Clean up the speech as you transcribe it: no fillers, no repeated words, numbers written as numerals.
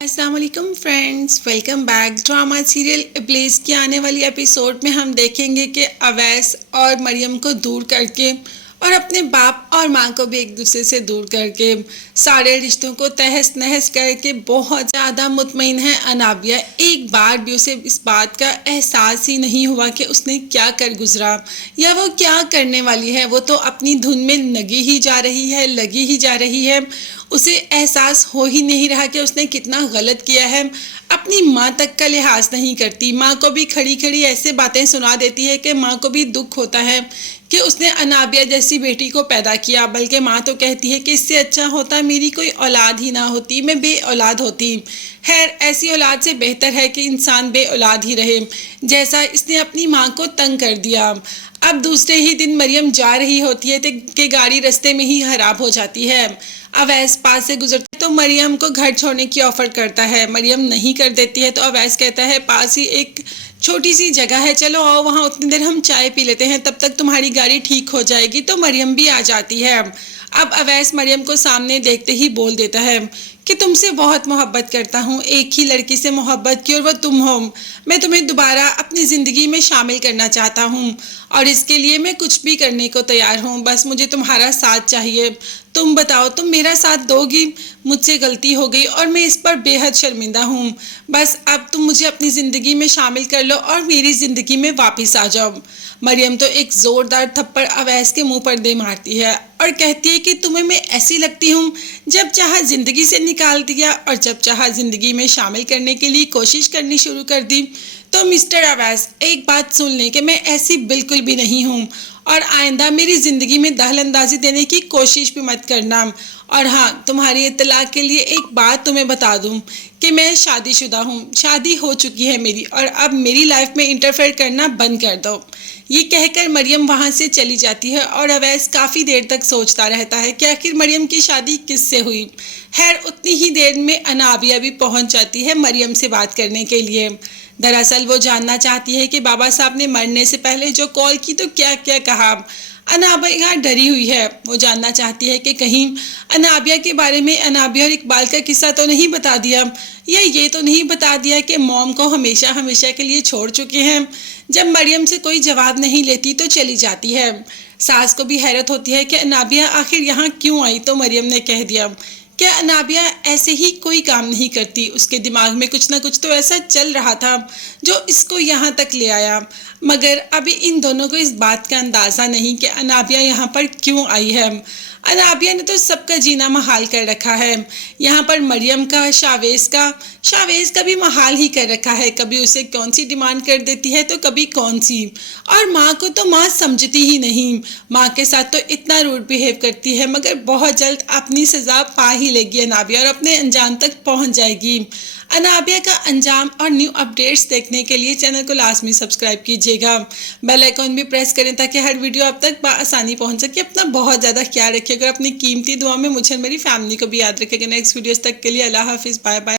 السلام علیکم friends, welcome back. Drama serial ابلیس کی آنے والی ایپیسوڈ میں ہم دیکھیں گے کہ اویس اور مریم کو دور کر کے اور اپنے باپ اور ماں کو بھی ایک دوسرے سے دور کر کے سارے رشتوں کو تہس نہس کر کے بہت زیادہ مطمئن ہے انابیہ۔ ایک بار بھی اسے اس بات کا احساس ہی نہیں ہوا کہ اس نے کیا کر گزرا یا وہ کیا کرنے والی ہے۔ وہ تو اپنی دھن میں لگی ہی جا رہی ہے۔ اسے احساس ہو ہی نہیں رہا کہ اس نے کتنا غلط کیا ہے۔ اپنی ماں تک کا لحاظ نہیں کرتی، ماں کو بھی کھڑی کھڑی ایسے باتیں سنا دیتی ہے کہ ماں کو بھی دکھ ہوتا ہے کہ اس نے انابیہ جیسی بیٹی کو پیدا کیا۔ بلکہ ماں تو کہتی ہے کہ اس سے اچھا ہوتا میری کوئی اولاد ہی نہ ہوتی، میں بے اولاد ہوتی۔ خیر، ایسی اولاد سے بہتر ہے کہ انسان بے اولاد ہی رہے، جیسا اس نے اپنی ماں کو تنگ کر دیا۔ اب دوسرے ہی دن مریم جا رہی ہوتی ہے کہ گاڑی رستے میں ہی خراب ہو جاتی ہے۔ اویس پاس سے گزرتا ہے تو مریم کو گھر چھوڑنے کی آفر کرتا ہے۔ مریم نہیں کر دیتی ہے تو اویس کہتا ہے پاس ہی ایک چھوٹی سی جگہ ہے، چلو آؤ وہاں اتنی دیر ہم چائے پی لیتے ہیں، تب تک تمہاری گاڑی ٹھیک ہو جائے گی۔ تو مریم بھی آ جاتی ہے۔ اب اویس مریم کو سامنے دیکھتے ہی بول دیتا ہے کہ تم سے بہت محبت کرتا ہوں، ایک ہی لڑکی سے محبت کی اور وہ تم ہو۔ میں تمہیں دوبارہ اپنی زندگی میں شامل کرنا چاہتا ہوں اور اس کے لیے میں کچھ بھی کرنے کو تیار ہوں، بس مجھے تمہارا ساتھ چاہیے۔ تم بتاؤ، تم میرا ساتھ دو گی؟ مجھ سے غلطی ہو گئی اور میں اس پر بے حد شرمندہ ہوں۔ بس اب تم مجھے اپنی زندگی میں شامل کر لو اور میری زندگی میں واپس آ جاؤ۔ مریم تو ایک زوردار تھپڑ اویس کے منہ پر دے مارتی ہے اور کہتی ہے کہ تمہیں میں ایسی لگتی ہوں؟ جب چاہا زندگی سے نکال دیا اور جب چاہا زندگی میں شامل کرنے کے لیے کوشش کرنی شروع کر دی۔ تو مسٹر اویس، ایک بات سن لیں کہ میں ایسی بالکل بھی نہیں ہوں اور آئندہ میری زندگی میں دخل اندازی دینے کی کوشش بھی مت کرنا۔ اور ہاں، تمہاری اطلاع کے لیے ایک بات تمہیں بتا دوں کہ میں شادی شدہ ہوں، شادی ہو چکی ہے میری، اور اب میری لائف میں انٹرفیئر کرنا بند کر دو۔ یہ کہہ کر مریم وہاں سے چلی جاتی ہے اور اویس کافی دیر تک سوچتا رہتا ہے کہ آخر مریم کی شادی کس سے ہوئی۔ خیر، اتنی ہی دیر میں انابیہ بھی پہنچ جاتی ہے مریم سے بات کرنے کے لیے۔ دراصل وہ جاننا چاہتی ہے کہ بابا صاحب نے مرنے سے پہلے جو کال کی تو کیا کیا کہا۔ انابیہ ڈری ہوئی ہے، وہ جاننا چاہتی ہے کہ کہیں انابیہ کے بارے میں انابیہ اور اقبال کا قصہ تو نہیں بتا دیا، یا یہ تو نہیں بتا دیا کہ موم کو ہمیشہ کے لیے چھوڑ چکے ہیں۔ جب مریم سے کوئی جواب نہیں لیتی تو چلی جاتی ہے۔ ساس کو بھی حیرت ہوتی ہے کہ انابیہ آخر یہاں کیوں آئی، تو مریم نے کہہ دیا کہ انابیہ ایسے ہی کوئی کام نہیں کرتی، اس کے دماغ میں کچھ نہ کچھ تو ایسا چل رہا تھا جو اس کو یہاں تک لے آیا۔ مگر ابھی ان دونوں کو اس بات کا اندازہ نہیں کہ انابیہ یہاں پر کیوں آئی ہے۔ انابیہ نے تو سب کا جینا محال کر رکھا ہے، یہاں پر مریم کا، شاویز کا بھی محال ہی کر رکھا ہے۔ کبھی اسے کون سی ڈیمانڈ کر دیتی ہے تو کبھی کون سی، اور ماں کو تو ماں سمجھتی ہی نہیں۔ ماں کے ساتھ تو اتنا روڈ بیہیو کرتی ہے، مگر بہت جلد اپنی سزا پا ہی لے گی انابیہ اور اپنے انجام تک پہنچ جائے گی۔ انابیہ کا انجام اور نیو اپڈیٹس دیکھنے کے لیے چینل کو لازمی سبسکرائب کیجیے گا، بیل آئیکن بھی پریس کریں تاکہ ہر ویڈیو آپ تک بآسانی پہنچ سکے۔ اپنا بہت زیادہ خیال رکھیے گا، اپنی قیمتی دعا میں مجھے اور میری فیملی کو بھی یاد رکھے گا۔ نیکسٹ ویڈیوز تک کے لیے اللہ حافظ، بائے بائے۔